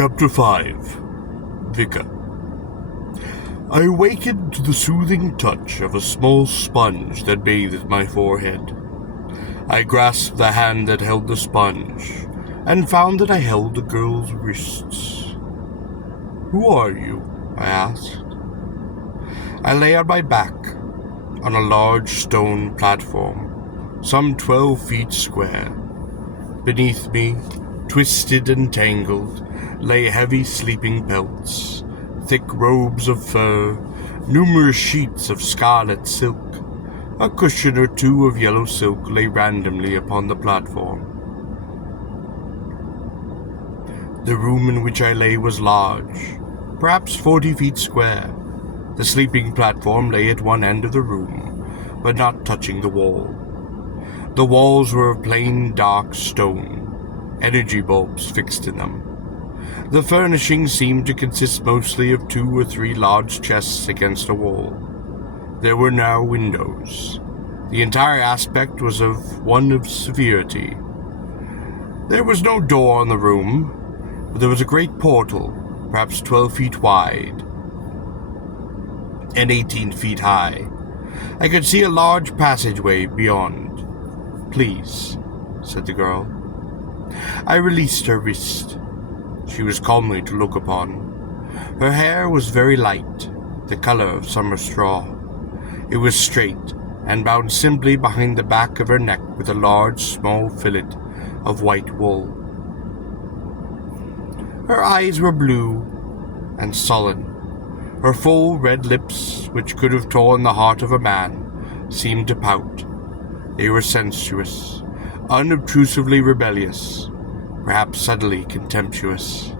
Chapter 5. Vika. I awakened to the soothing touch of a small sponge that bathed my forehead. I grasped the hand that held the sponge, and found that I held the girl's wrists. "Who are you?" I asked. I lay on my back, on a large stone platform, some 12 feet square. Beneath me, twisted and tangled, lay heavy sleeping pelts, thick robes of fur, numerous sheets of scarlet silk. A cushion or two of yellow silk lay randomly upon the platform. The room in which I lay was large, perhaps 40 feet square. The sleeping platform lay at one end of the room, but not touching the wall. The walls were of plain dark stone, energy bulbs fixed in them. The furnishings seemed to consist mostly of 2 or 3 large chests against a wall. There were narrow windows. The entire aspect was one of severity. There was no door in the room, but there was a great portal, perhaps 12 feet wide and 18 feet high. I could see a large passageway beyond. "Please," said the girl. I released her wrist. She was comely to look upon. Her hair was very light, the color of summer straw. It was straight and bound simply behind the back of her neck with a large, small fillet of white wool. Her eyes were blue and sullen. Her full red lips, which could have torn the heart of a man, seemed to pout. They were sensuous, unobtrusively rebellious, perhaps subtly contemptuous.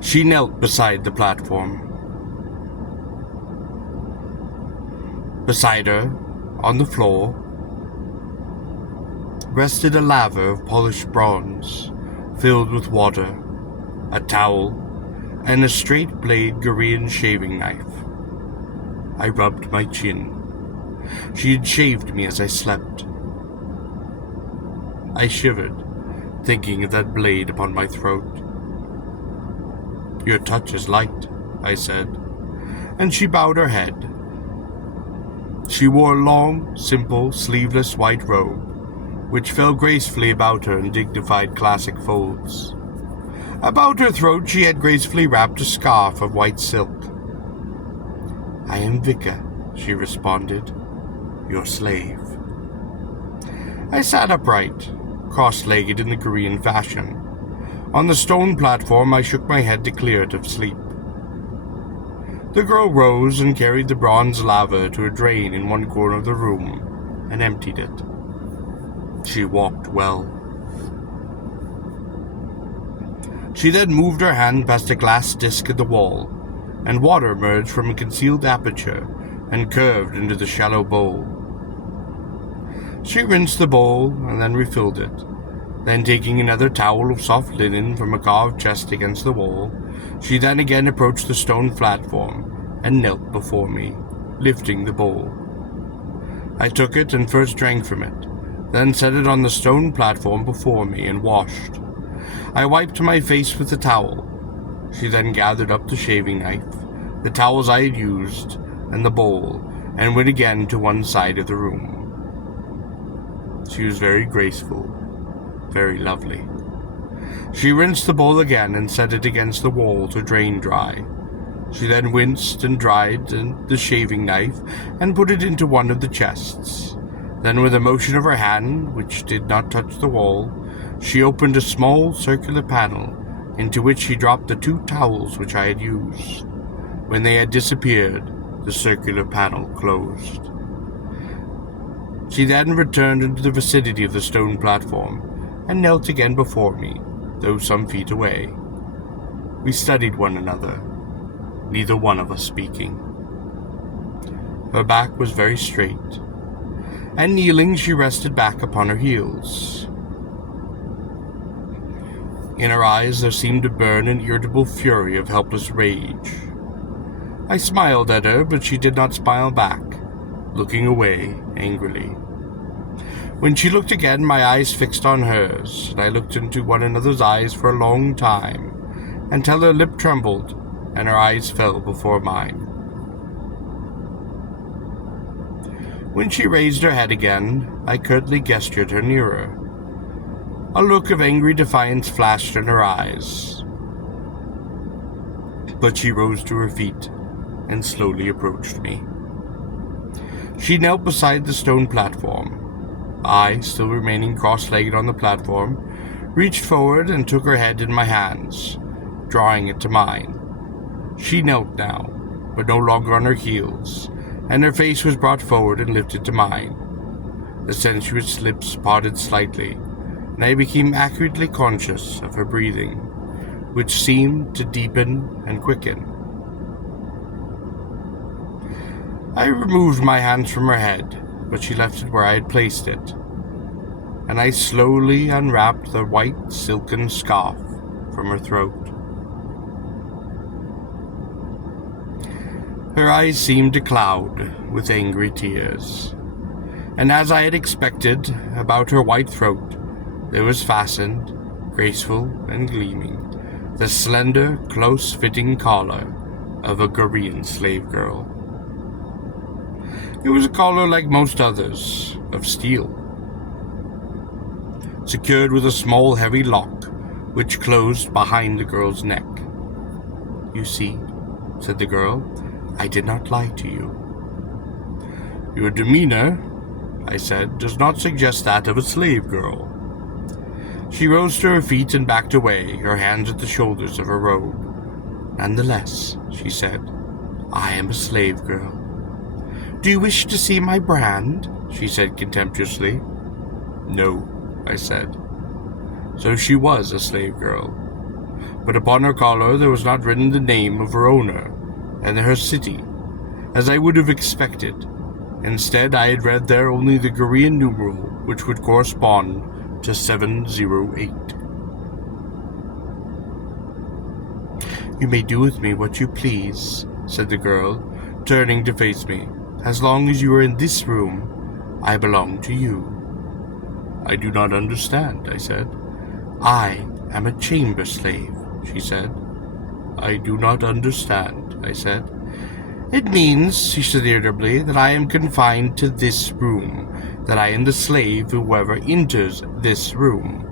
She knelt beside the platform. Beside her, on the floor, rested a laver of polished bronze, filled with water, a towel, and a straight-blade Korean shaving knife. I rubbed my chin. She had shaved me as I slept. I shivered, thinking of that blade upon my throat. "Your touch is light," I said, and she bowed her head. She wore a long, simple, sleeveless white robe, which fell gracefully about her in dignified classic folds. About her throat she had gracefully wrapped a scarf of white silk. "I am Vika," she responded, "your slave." I sat upright, cross-legged in the Korean fashion. On the stone platform I shook my head to clear it of sleep. The girl rose and carried the bronze laver to a drain in one corner of the room and emptied it. She walked well. She then moved her hand past a glass disc in the wall, and water emerged from a concealed aperture and curved into the shallow bowl. She rinsed the bowl and then refilled it. Then, taking another towel of soft linen from a carved chest against the wall, she then again approached the stone platform and knelt before me, lifting the bowl. I took it and first drank from it, then set it on the stone platform before me and washed. I wiped my face with the towel. She then gathered up the shaving knife, the towels I had used, and the bowl, and went again to one side of the room. She was very graceful, very lovely. She rinsed the bowl again and set it against the wall to drain dry. She then rinsed and dried the shaving knife and put it into one of the chests. Then, with a motion of her hand, which did not touch the wall, she opened a small circular panel, into which she dropped the 2 towels which I had used. When they had disappeared, the circular panel closed. She then returned into the vicinity of the stone platform and knelt again before me, though some feet away. We studied one another, neither one of us speaking. Her back was very straight, and kneeling she rested back upon her heels. In her eyes there seemed to burn an irritable fury of helpless rage. I smiled at her, but she did not smile back, looking away angrily. When she looked again, my eyes fixed on hers, and I looked into one another's eyes for a long time, until her lip trembled, and her eyes fell before mine. When she raised her head again, I curtly gestured her nearer. A look of angry defiance flashed in her eyes. But she rose to her feet and slowly approached me. She knelt beside the stone platform. I, still remaining cross-legged on the platform, reached forward and took her head in my hands, drawing it to mine. She knelt now, but no longer on her heels, and her face was brought forward and lifted to mine. The sensuous lips parted slightly, and I became accurately conscious of her breathing, which seemed to deepen and quicken. I removed my hands from her head, but she left it where I had placed it, and I slowly unwrapped the white silken scarf from her throat. Her eyes seemed to cloud with angry tears, and as I had expected, about her white throat there was fastened, graceful and gleaming, the slender, close-fitting collar of a Gorean slave girl. It was a collar like most others, of steel, secured with a small heavy lock which closed behind the girl's neck. "You see," said the girl, "I did not lie to you." "Your demeanor," I said, "does not suggest that of a slave girl." She rose to her feet and backed away, her hands at the shoulders of her robe. "Nonetheless," she said, "I am a slave girl." "Do you wish to see my brand?" she said contemptuously. "No," I said. So she was a slave girl. But upon her collar there was not written the name of her owner and her city, as I would have expected. Instead, I had read there only the Gorean numeral, which would correspond to 708. "You may do with me what you please," said the girl, turning to face me. "As long as you are in this room, I belong to you." "I do not understand," I said. "I am a chamber slave," she said. "I do not understand," I said. "It means," she said irritably, "that I am confined to this room, that I am the slave of whoever enters this room."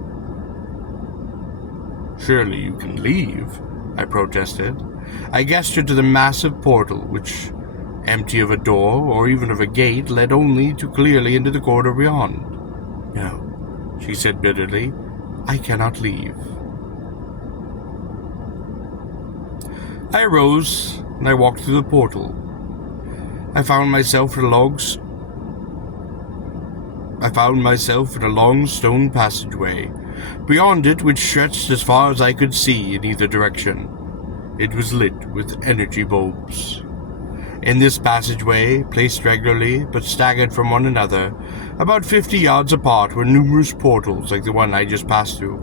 "Surely you can leave," I protested. I gestured to the massive portal, which, empty of a door or even of a gate, led only too clearly into the corridor beyond. "No," she said bitterly, "I cannot leave." I arose, and I walked through the portal. I found myself in a long stone passageway, beyond it which stretched as far as I could see in either direction. It was lit with energy bulbs. In this passageway, placed regularly but staggered from one another, about 50 yards apart, were numerous portals like the one I just passed through.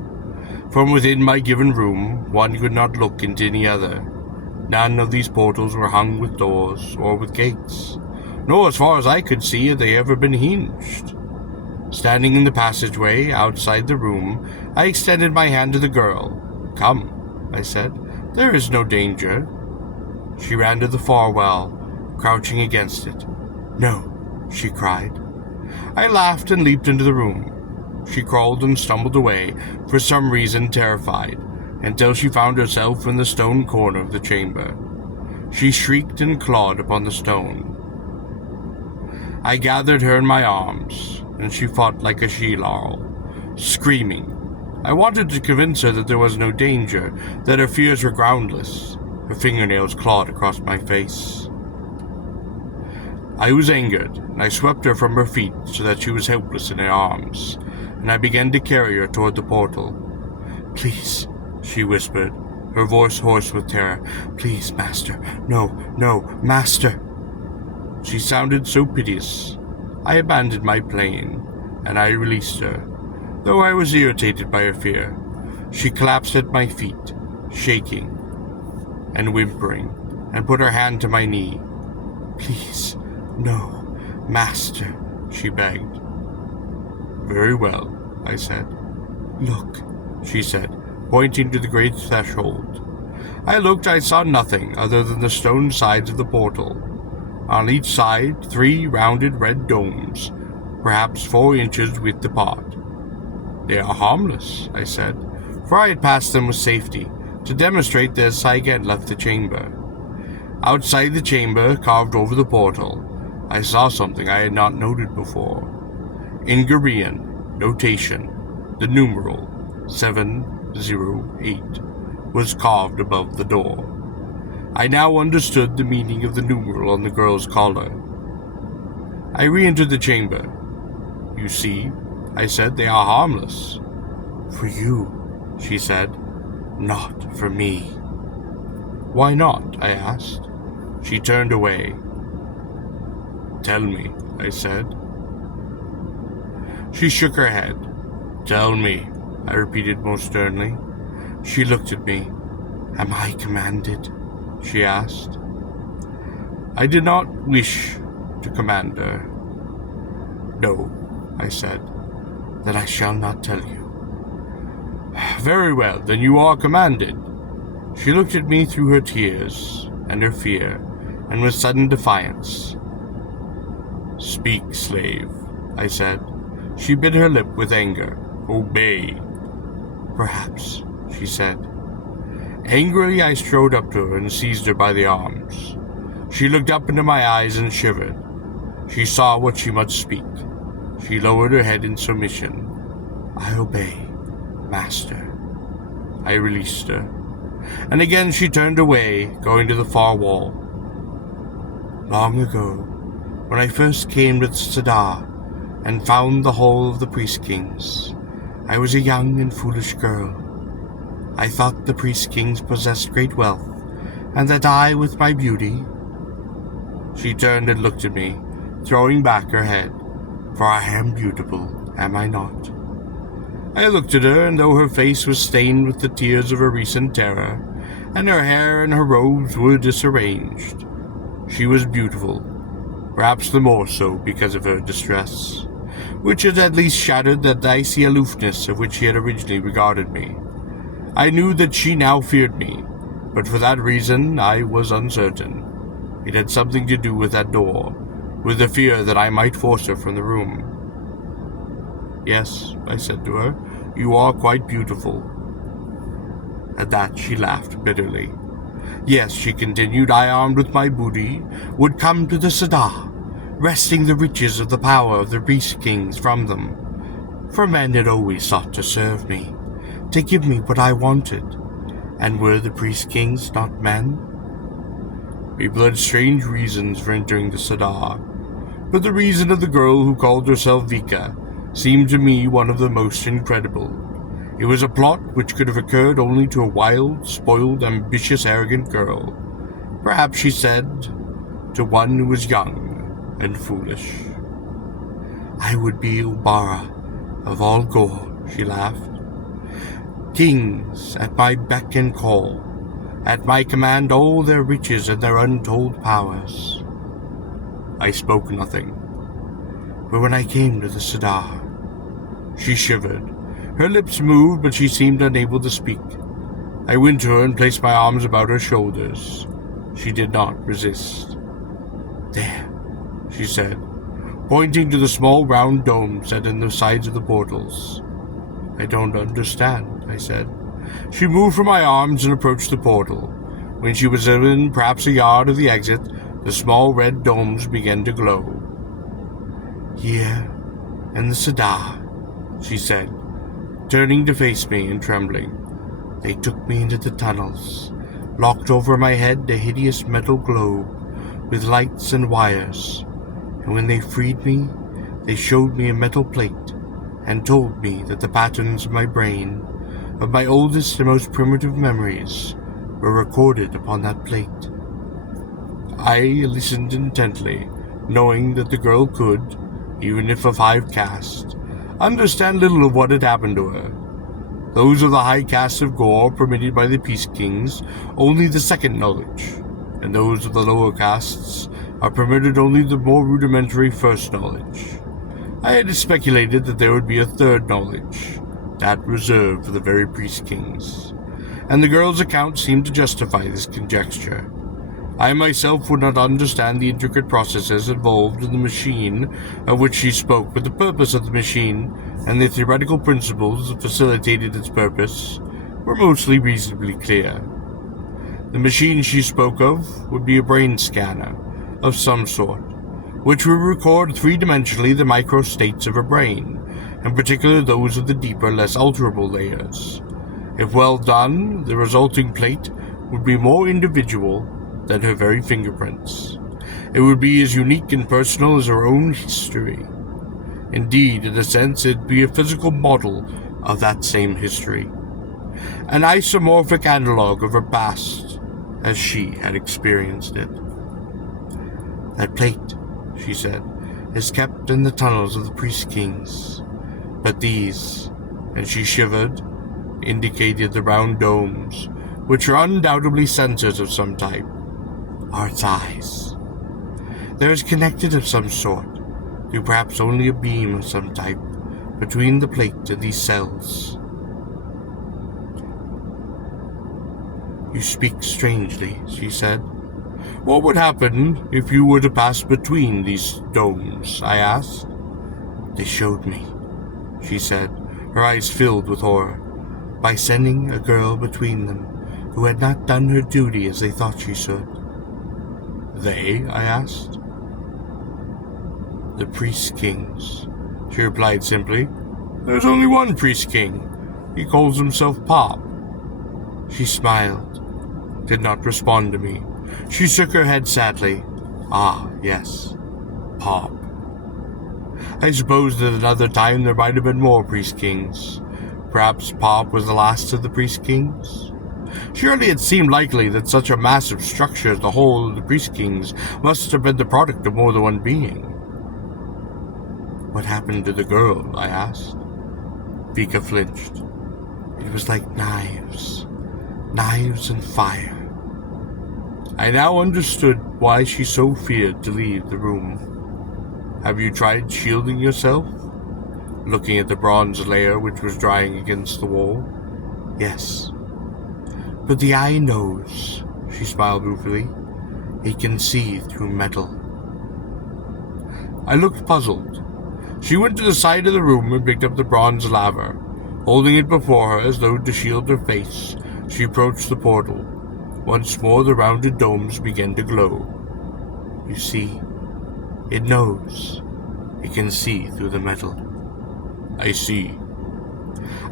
From within my given room, one could not look into any other. None of these portals were hung with doors or with gates, nor, as far as I could see, had they ever been hinged. Standing in the passageway outside the room, I extended my hand to the girl. "Come," I said. "There is no danger." She ran to the far wall, crouching against it. "No," she cried. I laughed and leaped into the room. She crawled and stumbled away, for some reason terrified, until she found herself in the stone corner of the chamber. She shrieked and clawed upon the stone. I gathered her in my arms, and she fought like a she-laurel, screaming. I wanted to convince her that there was no danger, that her fears were groundless. Her fingernails clawed across my face. I was angered, and I swept her from her feet so that she was helpless in my arms, and I began to carry her toward the portal. "Please," she whispered, her voice hoarse with terror. "Please, master. No, master." She sounded so piteous. I abandoned my plane, and I released her, though I was irritated by her fear. She collapsed at my feet, shaking and whimpering, and put her hand to my knee. "Please, no, master," she begged. Very well, I said. Look, she said, pointing to the great threshold. I looked. I saw nothing other than the stone sides of the portal. On each side, 3 rounded red domes, perhaps 4 inches width apart. They are harmless, I said, for I had passed them with safety. To demonstrate this, I again left the chamber. Outside the chamber, carved over the portal, I saw something I had not noted before. In Gorean notation, the numeral 708 was carved above the door. I now understood the meaning of the numeral on the girl's collar. I re-entered the chamber. You see, I said, they are harmless. For you, she said, not for me. Why not? I asked. She turned away. Tell me, I said. She shook her head. Tell me, I repeated most sternly. She looked at me. Am I commanded? She asked. I did not wish to command her. No, I said, that I shall not tell you. Very well, then you are commanded. She looked at me through her tears and her fear, and with sudden defiance. Speak, slave, I said. She bit her lip with anger. Obey. Perhaps, she said. Angrily, I strode up to her and seized her by the arms. She looked up into my eyes and shivered. She saw what she must speak. She lowered her head in submission. I obey, master. I released her. And again she turned away, going to the far wall. Long ago, when I first came to the Sadar and found the hall of the Priest Kings, I was a young and foolish girl. I thought the Priest Kings possessed great wealth, and that I, with my beauty... She turned and looked at me, throwing back her head, for I am beautiful, am I not? I looked at her, and though her face was stained with the tears of her recent terror, and her hair and her robes were disarranged, she was beautiful, perhaps the more so because of her distress, which had at least shattered that icy aloofness of which she had originally regarded me. I knew that she now feared me, but for that reason I was uncertain. It had something to do with that door, with the fear that I might force her from the room. Yes, I said to her, you are quite beautiful. At that she laughed bitterly. Yes, she continued, I, armed with my booty, would come to the Sadar, wresting the riches of the power of the Priest Kings from them. For men had always sought to serve me, to give me what I wanted, and were the Priest Kings not men? People had strange reasons for entering the Sadar, but the reason of the girl who called herself Vika seemed to me one of the most incredible. It was a plot which could have occurred only to a wild, spoiled, ambitious, arrogant girl. Perhaps, she said, to one who was young and foolish. I would be Ubara of all Gor, she laughed. Kings at my beck and call, at my command all their riches and their untold powers. I spoke nothing, but when I came to the Sadar, she shivered. Her lips moved, but she seemed unable to speak. I went to her and placed my arms about her shoulders. She did not resist. There, she said, pointing to the small round dome set in the sides of the portals. I don't understand, I said. She moved from my arms and approached the portal. When she was within perhaps a yard of the exit, the small red domes began to glow. Here, in the Sadar, she said, turning to face me and trembling. They took me into the tunnels, locked over my head a hideous metal globe with lights and wires, and when they freed me, they showed me a metal plate and told me that the patterns of my brain, of my oldest and most primitive memories, were recorded upon that plate. I listened intently, knowing that the girl could, even if of high caste, understand little of what had happened to her. Those of the high caste of Gor permitted by the Peace Kings only the second knowledge, and those of the lower castes are permitted only the more rudimentary first knowledge. I had speculated that there would be a third knowledge, that reserved for the very Priest Kings, and the girl's account seemed to justify this conjecture. I myself would not understand the intricate processes involved in the machine of which she spoke, but the purpose of the machine and the theoretical principles that facilitated its purpose were mostly reasonably clear. The machine she spoke of would be a brain scanner of some sort, which would record three-dimensionally the microstates of her brain, in particular those of the deeper, less alterable layers. If well done, the resulting plate would be more individual than her very fingerprints. It would be as unique and personal as her own history. Indeed, in a sense, it'd be a physical model of that same history, an isomorphic analog of her past, as she had experienced it. That plate, she said, is kept in the tunnels of the Priest Kings, but these, and she shivered, indicated the round domes, which are undoubtedly sensors of some type, are its eyes. There is connected of some sort, through perhaps only a beam of some type, between the plate and these cells. You speak strangely, she said. What would happen if you were to pass between these domes? I asked. They showed me, she said, her eyes filled with horror, by sending a girl between them who had not done her duty as they thought she should. They? I asked. The Priest Kings, she replied simply. There's only one Priest King. He calls himself Pop. She smiled, did not respond to me. She shook her head sadly. Ah, yes, Pop. I suppose that another time there might have been more Priest Kings. Perhaps Pop was the last of the Priest Kings? Surely it seemed likely that such a massive structure as the whole of the Priest Kings must have been the product of more than one being. What happened to the girl? I asked. Vika flinched. It was like knives and fire. I now understood why she so feared to leave the room. Have you tried shielding yourself? Looking at the bronze layer which was drying against the wall. Yes. But the eye knows, she smiled ruefully. It can see through metal. I looked puzzled. She went to the side of the room and picked up the bronze laver. Holding it before her as though to shield her face, she approached the portal. Once more the rounded domes began to glow. You see, it knows. It can see through the metal. I see.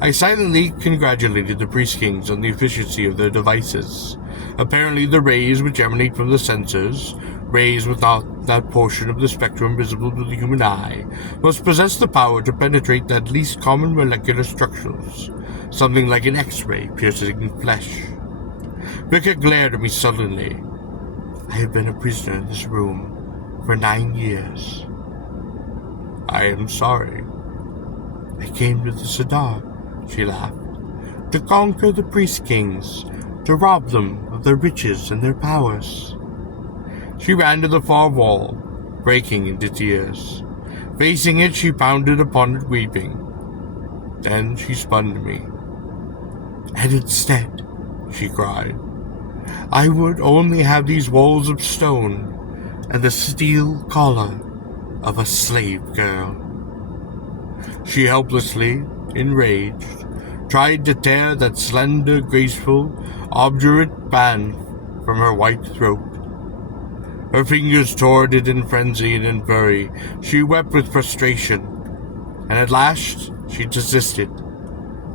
I silently congratulated the Priest Kings on the efficiency of their devices. Apparently the rays which emanate from the sensors, rays without that portion of the spectrum visible to the human eye, must possess the power to penetrate the least common molecular structures, something like an X-ray piercing flesh. Vika glared at me sullenly. I have been a prisoner in this room for 9 years. I am sorry. I came to the Sadar, she laughed, to conquer the Priest Kings, to rob them of their riches and their powers. She ran to the far wall, breaking into tears. Facing it, she pounded upon it, weeping. Then she spun to me. And instead, she cried, I would only have these walls of stone and the steel collar of a slave girl. She helplessly, enraged, tried to tear that slender, graceful, obdurate band from her white throat. Her fingers tore it in frenzy and in fury. She wept with frustration, and at last she desisted.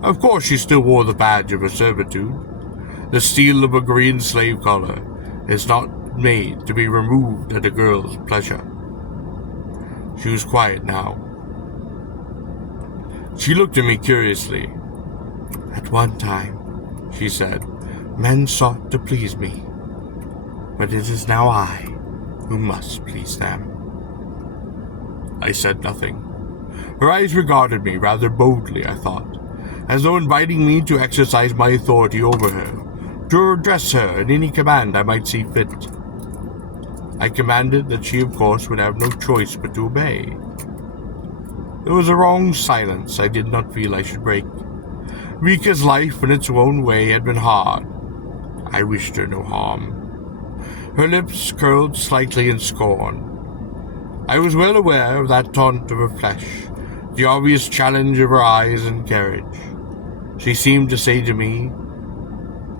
Of course she still wore the badge of her servitude. The steel of a green slave collar is not made to be removed at a girl's pleasure. She was quiet now. She looked at me curiously. At one time, she said, men sought to please me, but it is now I who must please them. I said nothing. Her eyes regarded me rather boldly, I thought, as though inviting me to exercise my authority over her, to address her in any command I might see fit. I commanded that she, of course, would have no choice but to obey. There was a wrong silence I did not feel I should break. Vika's life in its own way had been hard. I wished her no harm. Her lips curled slightly in scorn. I was well aware of that taunt of her flesh, the obvious challenge of her eyes and carriage. She seemed to say to me,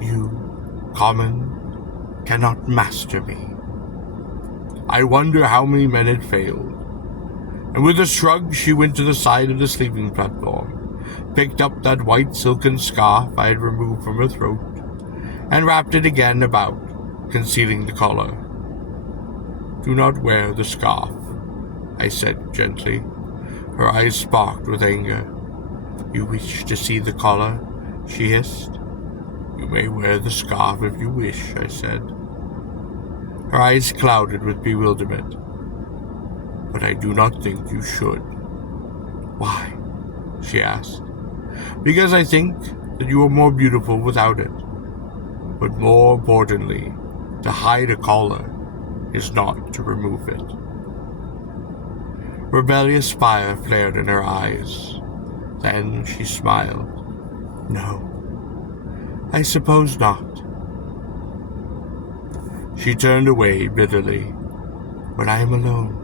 "You, common, cannot master me." I wonder how many men had failed. And with a shrug, she went to the side of the sleeping platform, picked up that white silken scarf I had removed from her throat, and wrapped it again about, concealing the collar. "Do not wear the scarf," I said gently. Her eyes sparkled with anger. "You wish to see the collar?" she hissed. "You may wear the scarf if you wish," I said. Her eyes clouded with bewilderment. "But I do not think you should." "Why?" she asked. "Because I think that you are more beautiful without it. But more importantly, to hide a collar is not to remove it." Rebellious fire flared in her eyes. Then she smiled. "No, I suppose not." She turned away bitterly. "When I am alone,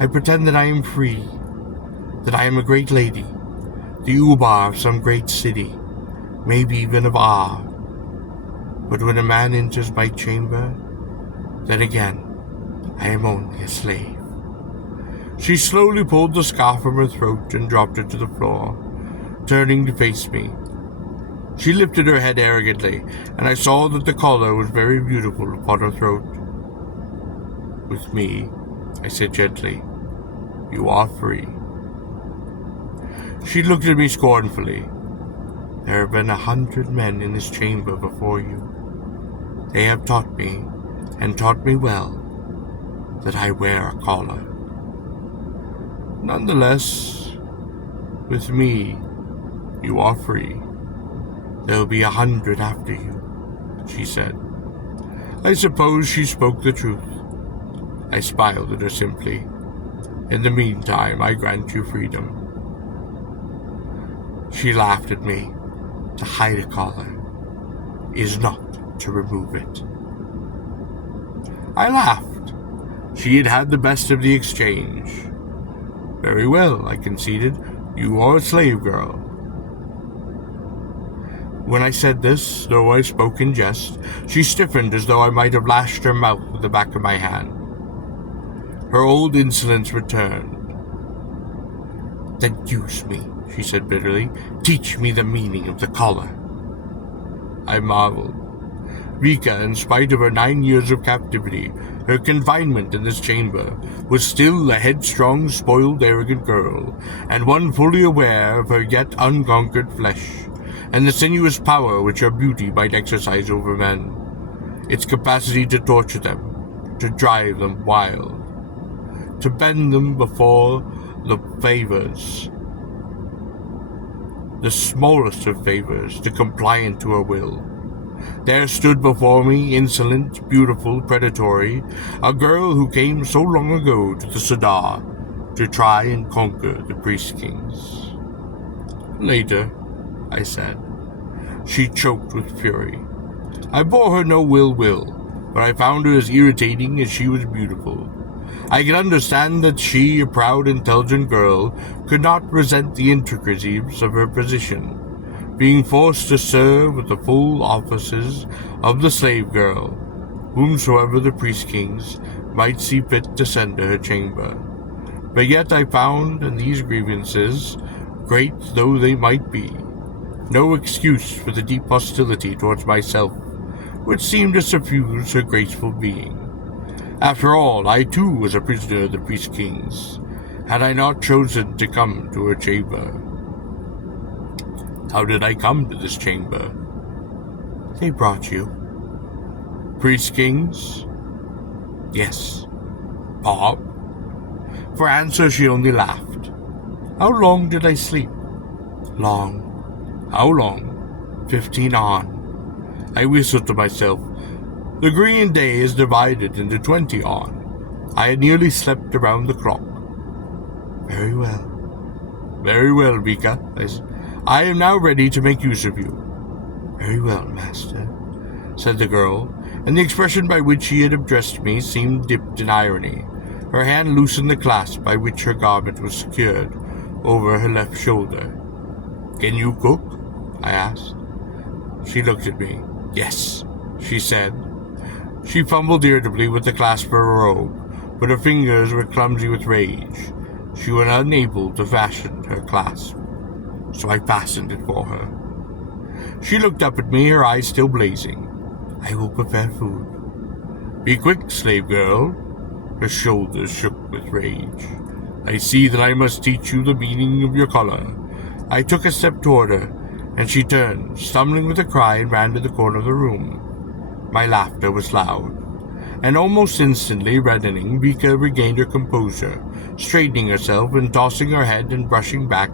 I pretend that I am free, that I am a great lady, the Ubar of some great city, maybe even of Ar. But when a man enters my chamber, then again, I am only a slave." She slowly pulled the scarf from her throat and dropped it to the floor, turning to face me. She lifted her head arrogantly, and I saw that the collar was very beautiful upon her throat. "With me," I said gently, "you are free." She looked at me scornfully. "There have been 100 men in this chamber before you. They have taught me, and taught me well, that I wear a collar. Nonetheless, with me, you are free. There'll be 100 after you," she said. I suppose she spoke the truth. I smiled at her simply. "In the meantime, I grant you freedom." She laughed at me. "To hide a collar is not to remove it." I laughed. She had had the best of the exchange. "Very well," I conceded. "You are a slave girl." When I said this, though I spoke in jest, she stiffened as though I might have lashed her mouth with the back of my hand. Her old insolence returned. "Then use me," she said bitterly. "Teach me the meaning of the collar." I marveled. Vika, in spite of her 9 years of captivity, her confinement in this chamber, was still a headstrong, spoiled, arrogant girl, and one fully aware of her yet unconquered flesh, and the sinuous power which her beauty might exercise over men, its capacity to torture them, to drive them wild, to bend them before the favors, the smallest of favors, to compliant to her will. There stood before me, insolent, beautiful, predatory, a girl who came so long ago to the Sadar to try and conquer the Priest-Kings. "Later," I said. She choked with fury. I bore her no ill will, but I found her as irritating as she was beautiful. I could understand that she, a proud, intelligent girl, could not resent the intricacies of her position, being forced to serve with the full offices of the slave girl, whomsoever the priest-kings might see fit to send to her chamber. But yet I found in these grievances, great though they might be, no excuse for the deep hostility towards myself, which seemed to suffuse her graceful being. After all, I too was a prisoner of the priest-kings, had I not chosen to come to her chamber. How did I come to this chamber? They brought you. Priest-kings? Yes. Bob? For answer she only laughed. How long did I sleep? Long. How long? 15 on. I whistled to myself. The green day is divided into 20 on. I had nearly slept around the clock. Very well. Very well, Vika, I said. I am now ready to make use of you. Very well, master, said the girl, and the expression by which she had addressed me seemed dipped in irony. Her hand loosened the clasp by which her garment was secured over her left shoulder. Can you cook? I asked. She looked at me. Yes, she said. She fumbled irritably with the clasp of her robe, but her fingers were clumsy with rage. She was unable to fasten her clasp, so I fastened it for her. She looked up at me, her eyes still blazing. I will prepare food. Be quick, slave girl. Her shoulders shook with rage. I see that I must teach you the meaning of your color. I took a step toward her, and she turned, stumbling with a cry, and ran to the corner of the room. My laughter was loud, and almost instantly, reddening, Vika regained her composure, straightening herself and tossing her head and brushing back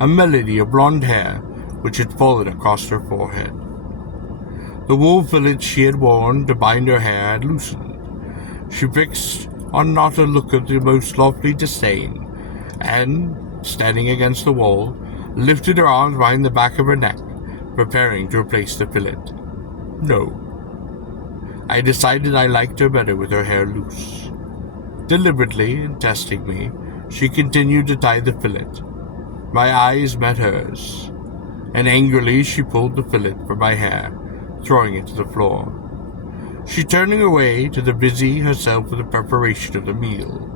a melody of blonde hair which had fallen across her forehead. The wool fillet she had worn to bind her hair had loosened. She fixed on not a look of the most lovely disdain, and, standing against the wall, lifted her arms behind the back of her neck, preparing to replace the fillet. No. I decided I liked her better with her hair loose. Deliberately, and testing me, she continued to tie the fillet. My eyes met hers, and angrily she pulled the fillet from my hair, throwing it to the floor. She turned away to busy herself with the preparation of the meal.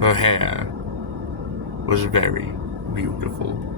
Her hair was very beautiful.